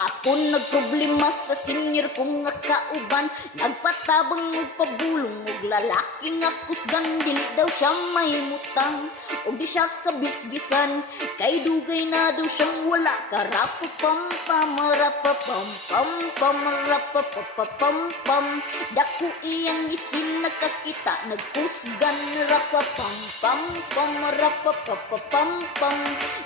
Ako nagproblema sa senior kong nga kauban, nagpatabang og pabulong og lalaki nga kusgan, dili daw siya mahimutang og di siya kabisbisan, kay dugay na daw siyang wala karapapam pamarapapam pam pamarapapapam pam. Dako iyang isin nakakita nagkusgan, rapapam pam pamarapapapam pam.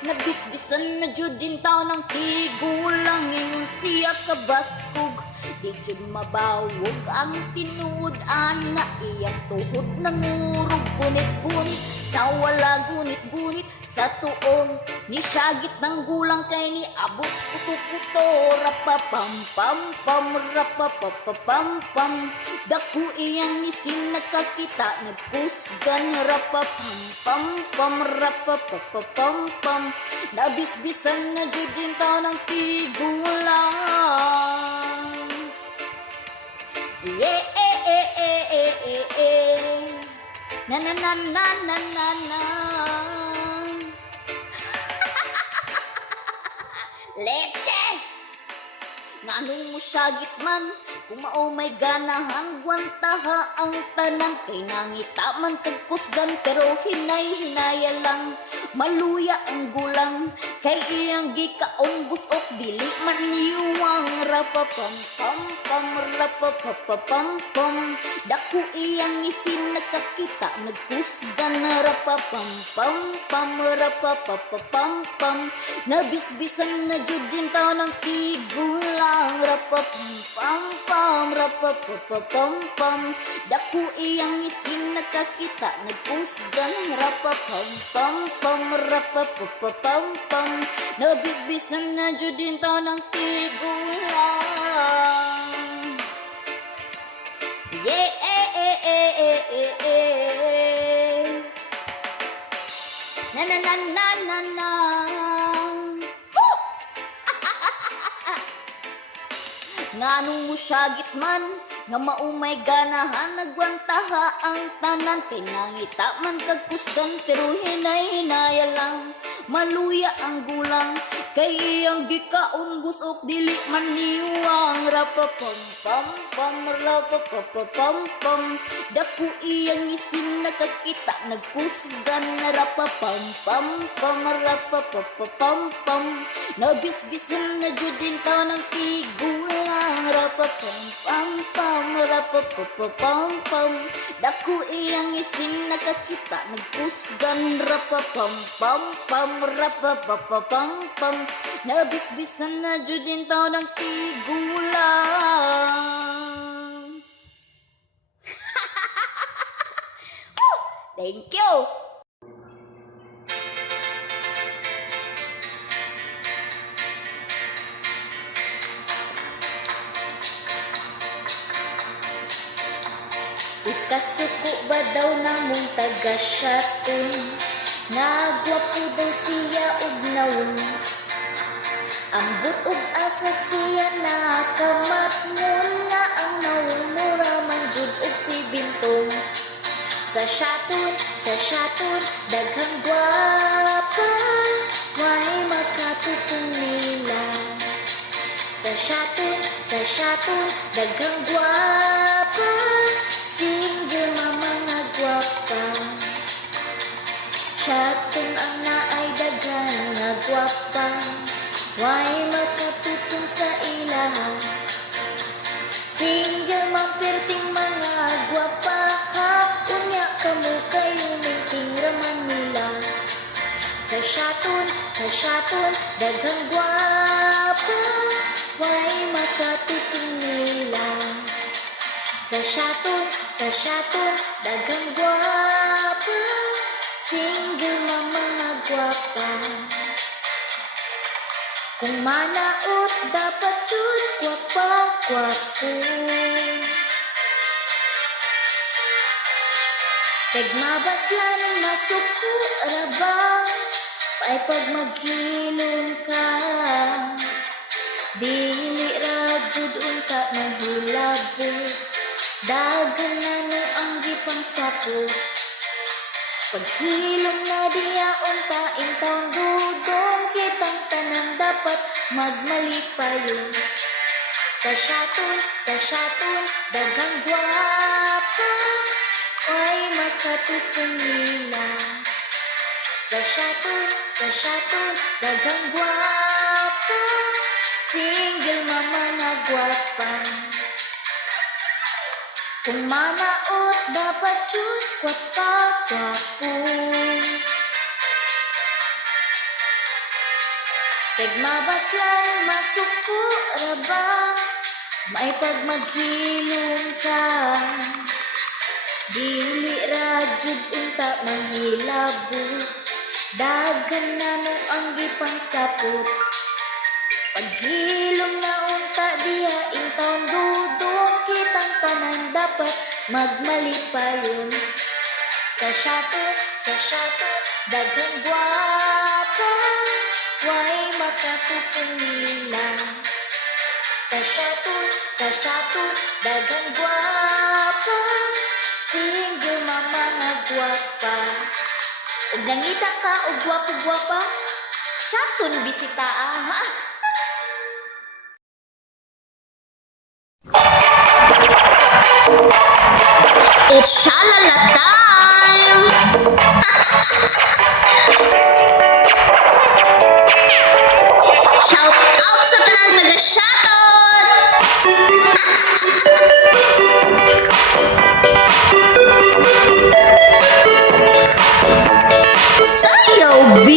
Nabisbisan na jud din tao ng tigulang, ingon siya kabastog, di jud mabawog ang tinuod ana, iyang tuhod nangurog gunit-gunit, sa wala gunit-gunit sa tuong, ni syagit ng gulang kay ni abot kuto-kuto, rapapam pam pam rapapapam pam. Dako iyang isin nakakita nagkusgan, rapapam pam pam rapapapam pam. Nabisbisan na jud din tao ng tigulang. Na na na na na na na. Leche! Nganong mo syagit man, kung mao may ganahan, gwantaha ang tanan, kay nangita man kagkusgan, pero hinay-hinaya lang, maluya ang gulang, kay iyang gikaon busok, dili man niwang, rapapam pam pam rapapapam pam. Dako iyang isin nakakita nagkusgan, rapapam pam pam rapapapam pam. Nabisbisan na jud din tao ng tigulang, rapapam pam pam rapapapam pam. Dako iyang isin nakakita nagkusgan, rapapam pam pam rapapapam pam. Nabisbisan na jud din tao ng tigulang. Na na na na na na. Nganong mo syagit man, nga maumay ganahan, nagwantaha ang tanan, kay nangita man kagkusgan, pero hinay-hinaya lang, maluya ang gulang, kay iyang gikaon busok, dili man niwang, rapapam pam pam rapapapam pam. Dako iyang isin nakakita nagkusgan, rapapam pam pam rapapapam pam. Nabisbisan na jud din tao ng tigulang, rapapam pam pam rapapapam pam. Dako iyang isin nakakita nagkusgan, rapapam pam pam rapapapam pam. Nabisbisan na jud din tao ng tigulang. Thank you. Ikasuko ba daw na mong taga-syaton, nagwapo daw siya og nawon, ambot og asa siya nakamatngon, nga ang nawon mura man jud og si bintong. Sa syaton, daghang gwapa, may makatutong nila. Sa syaton, daghang gwapa, single mama nga gwapa. Syaton ang naay daghan nga gwapa, may makatutong sa ilaha. Single man perting mga gwapa, unya kamo kayo minting raman nila. Sa syaton, daghang gwapa, may makatutong nila. Sa syaton, daghang gwapa, single man mga gwapa. Kung manaot dapat jud gwapa-gwapo, Pagmabaslan masuko rabang, ay pag maghilom ka, dili jud unta nahilabo. Daghan na no ang gipang sapo. Paghilom na diya unta intawng dudong kitang tanan dapat magmalipayon. Sa syaton, daghang gwapa, ay makatupong nila. Sa syaton, daghang gwapa, single mama na gwapa. Kung manaot, dapat yun gwapa-gwapo. Kag mabaslan, masuko raba, may pagmaghilom ka. Dili ra jud unta mahilabo. Daghan na no ang gipang sapot. Paghilom na unta diha intawng dudong kitang tanan dapat magmalipayon. Sa syaton, daghang gwapa, way makatupong nila. Sa syaton, daghang gwapa, single mama na gwapa. Ug nangita ka og gwapo-gwapa, syaton bisita ha. It's shalala time! Shout out sa tanang naga-shoutout! Sayaw, B!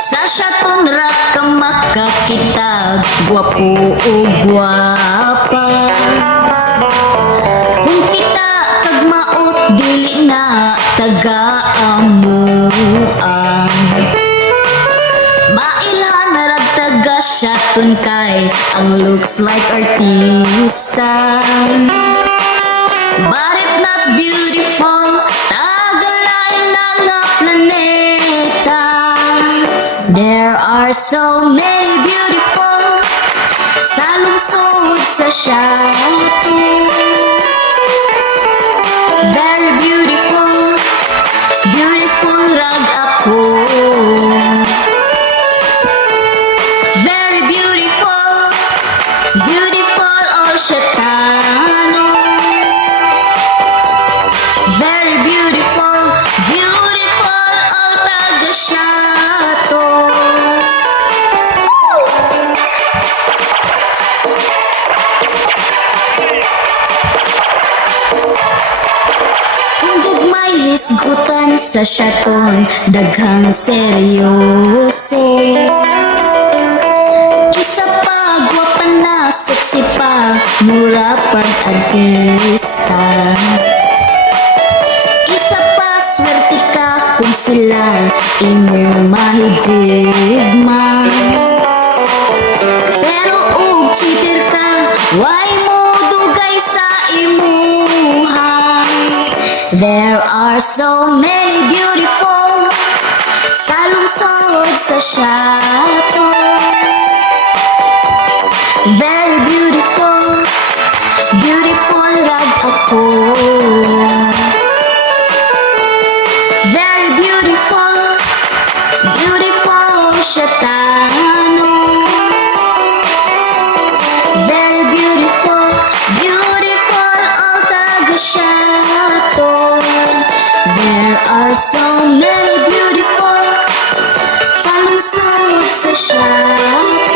Sa syaton ra ka makakita, gwapo o gwapa. Kung kita kag maot, dili na taga-amuan. Mailhan na rag taga syaton kay ang looks like artista. But if not beautiful, tagalain na nga planeta. There are so many beautiful sa lungsod sa syaton. Very beautiful, beautiful rag ako. Very beautiful, beautiful all syatano. Very beautiful, beautiful all taga-syaton. Kung gugmay hisgutan sa syaton, daghang seryoso. Isa pa, gwapa na, sexy pa, mura pag-artista. Isa pa, swerte ka kung sila imo mahigugma. Pero og cheater ka, why mo dugay sa imuha. There are so many beautiful sa lungsod sa syaton. Very beautiful, beautiful rag ako. Very beautiful, beautiful syatano. Very beautiful, beautiful all taga-syaton. There are so many beautiful sa lungsod sa syaton.